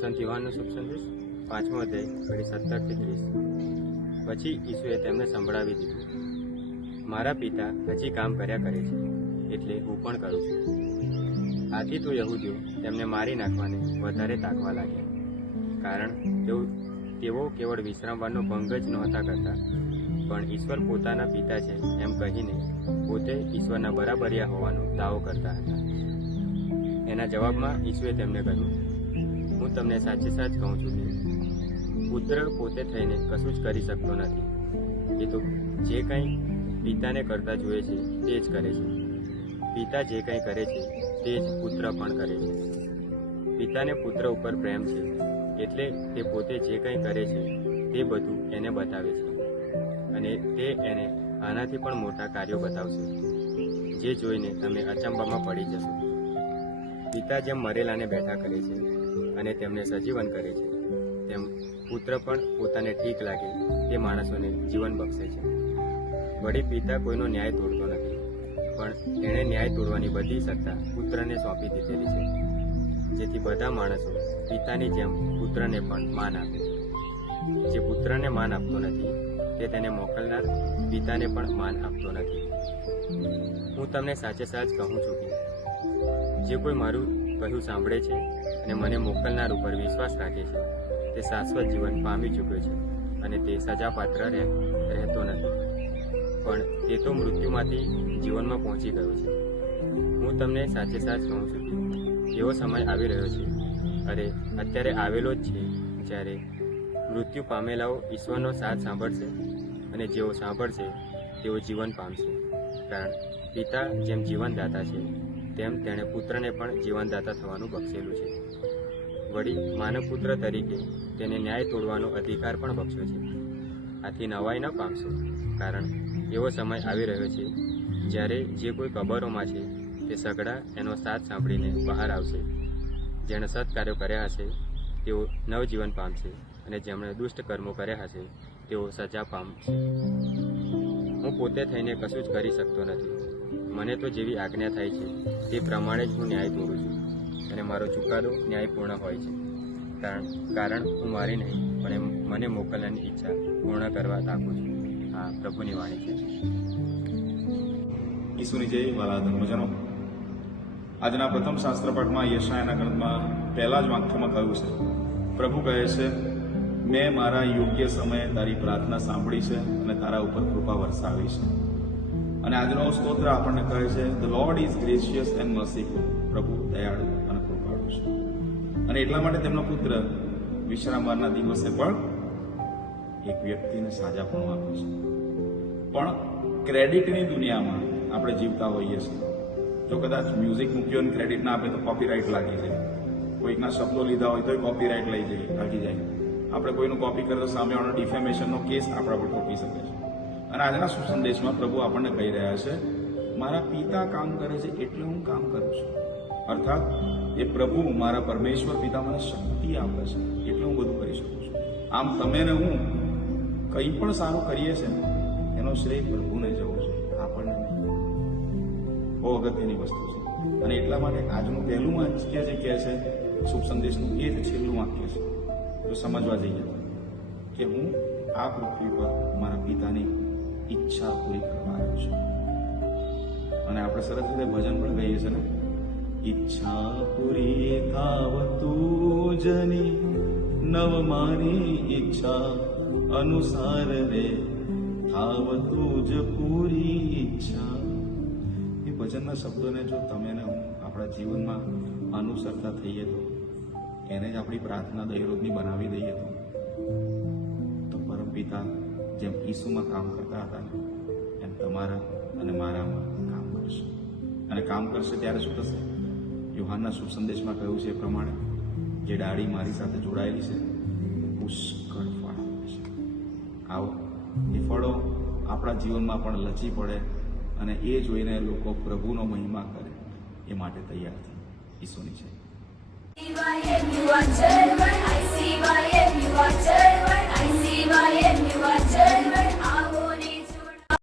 સંત યુવાનનો શુભ સંદેશ. પાંચમો અધ્યાય, ઘડી સત્તરથી ત્રીસ. પછી ઈસુએ તેમને સંભળાવી દીધું. મારા પિતા હજી કામ કર્યા કરે છે, એટલે હું પણ કરું છું. આથી તો યહૂદીઓ તેમને મારી નાખવાને વધારે તાકવા લાગ્યા. કારણ તેઓ તેઓ કેવળ વિશ્રામવાનો ભંગ જ નહોતા કરતા. પણ ઈશ્વર પોતાના પિતા છે, એમ કહીને પોતે ઈશ્વરના બરાબરિયા હોવાનો દાવો કરતા હતા. એના જવાબમાં ઈસુએ તેમને કહ્યું, હું તમને સાચે સાચ કહું છું કે, પુત્ર પોતે થઈને કશું જ કરી શકતો નથી. એ તો જે કંઈ પિતાને કરતા જુએ છે, તે જ કરે છે. પિતા જે કંઈ કરે છે, તે જ પુત્ર પણ કરે છે. પિતાને પુત્ર ઉપર પ્રેમ છે, એટલે તે પોતે જે કંઈ કરે છે, તે બધું એને બતાવે છે. અને તે એને આનાથી પણ મોટા કાર્યો બતાવશે. જે જોઈને તમે અચંબામાં પડી જશો. પિતા જેમ મરેલાને બેઠા કરે છે અને તેમને સજીવન કરે છે. તેમ પુત્ર પણ પોતાને ઠીક લાગે તે માણસોને જીવન બક્ષે છે. વળી પિતા કોઈનો ન્યાય તોડતો નથી, પણ એણે ન્યાય તોડવાની બધી સત્તા પુત્રને સોંપી દીધેલી છે. જેથી બધા માણસો પિતાની જેમ પુત્રને પણ માન આપે. જે પુત્રને માન આપતો નથી, તે તેને મોકલનાર પિતાને પણ માન આપતો નથી. હું તમને સાચે સાચ કહું છું કે જે કોઈ મારું કહ્યું સાંભળે છે અને મને મોકલનાર ઉપર વિશ્વાસ રાખે છે, તે શાશ્વત જીવન પામી ચૂક્યો છે અને તે સજાપાત્ર રહે, રહેતો નથી. પણ તે તો મૃત્યુમાંથી જીવનમાં પહોંચી ગયો છે. હું તમને સાચે સાચ કહું છું, એવો સમય આવી રહ્યો છે. અરે, અત્યારે આવેલો જ છે, જ્યારે મૃત્યુ પામેલાઓ ઈશ્વરનો સાથ સાંભળશે અને જેઓ સાંભળશે, તેઓ જીવન પામશે. કારણ, પિતા જેમ જીવનદાતા છે તેમ તેણે પુત્રને પણ જીવનદાતા થવાનું બક્ષેલું છે. વળી માનવપુત્ર તરીકે તેને ન્યાય તોડવાનો અધિકાર પણ બક્ષ્યો છે. આથી નવાઈ ન પામશો, કારણ એવો સમય આવી રહ્યો છે, જ્યારે જે કોઈ કબરોમાં છે, તે સગડા એનો સાથ સાંભળીને બહાર આવશે. જેણે સત્કાર્યો કર્યા હશે, તેઓ નવજીવન પામશે અને જેમણે દુષ્ટ કર્મો કર્યા હશે, તેઓ સજા પામશે. હું પોતે થઈને કશું જ કરી શકતો નથી. મને તો જેવી આજ્ઞા થાય છે, તે પ્રમાણે જ હું ન્યાય તોડું છું અને મારો ચુકાદો ન્યાયપૂર્ણ હોય છે. કારણ કારણ હું મારી નહીં, પણ મને મોકલવાની ઈચ્છા પૂર્ણ કરવા તાકું છું. આ પ્રભુની વાણી છે. ઈસુની જય મારા ધર્મજનો. આજના પ્રથમ શાસ્ત્રપાઠમાં યશાયના ગ્રંથમાં પહેલા જ વાક્યમાં કહ્યું છે, પ્રભુ કહે છે, મેં મારા યોગ્ય સમયે તારી પ્રાર્થના સાંભળી છે અને તારા ઉપર કૃપા વરસાવી છે. અને આજનો સ્તોત્ર આપણને કહે છે the lord is gracious and merciful પ્રભુ દયાળુ અને કૃપાળુ છે. અને એટલા માટે તેમનો પુત્ર વિશ્રામવારના દિવસે પણ એક વ્યક્તિને સાજાપણું આપે છે. પણ ક્રેડિટની દુનિયામાં આપણે જીવતા હોઈએ છીએ. જો કદાચ મ્યુઝિક મૂક્યો અને ક્રેડિટ ના આપે તો કોપીરાઇટ લાગી જાય. કોઈકના શબ્દો લીધા હોય તો કોપીરાઇટ લઈ જાય, લાગી જાય. આપણે કોઈનું કોપી કરે તો સામેવાળો ડિફેમેશનનો કેસ આપણા પર ઠોકી શકે છે. અને આજના સુસંદેશમાં પ્રભુ આપણને કહી રહ્યા છે, મારા પિતા કામ કરે છે એટલે હું કામ કરું છું. અર્થાત, એ પ્રભુ મારા પરમેશ્વર પિતા મને શક્તિ આપે છે એટલે હું બધું કરી શકું છું. આમ તમે ને હું કંઈ પણ સારું કરીએ છે, એનો શ્રેય પ્રભુને જવો છે આપણને બહુ અગત્યની વસ્તુ છે. અને એટલા માટે આજનું પહેલું વાક્ય જે કહે છે, શુભ સંદેશનું એ જ છેલ્લું વાક્ય છે. તો સમજવા જઈએ કે હું આ પૃથ્વી પર મારા પિતાની ઈચ્છા પૂરી કરવા આવ્યો છું. અને આપણે સરસ રીતે ભજન પણ ગાઈએ છીએ ને? ઈચ્છા પૂરી થાવ તુજની નવ મારી ઈચ્છા અનુસાર રે થાવ જ પૂરી ઈચ્છા. એ ભજનના શબ્દોને જો તમે ને આપણા જીવનમાં અનુસરતા થઈએ તો, એને જ આપણી પ્રાર્થના દૈરોજની બનાવી દઈએ તો. તો પરમ પિતા જેમ ઈસુમાં કામ કરતા હતા, એમ તમારા અને મારામાં કામ કરશે. અને કામ કરશે ત્યારે શું થશે? યુહાનના શુભ સંદેશમાં કહ્યું છે એ પ્રમાણે, જે ડાળી મારી સાથે જોડાયેલી છે, પુષ્કળ ફળ આપે છે. આવો, એ ફળો આપણા જીવનમાં પણ લચી પડે અને એ જોઈને લોકો પ્રભુનો મહિમા કરે એ માટે તૈયાર છે. ઈસુની છે શિવાય યુવા ચળવળ આઈ શિવાય Take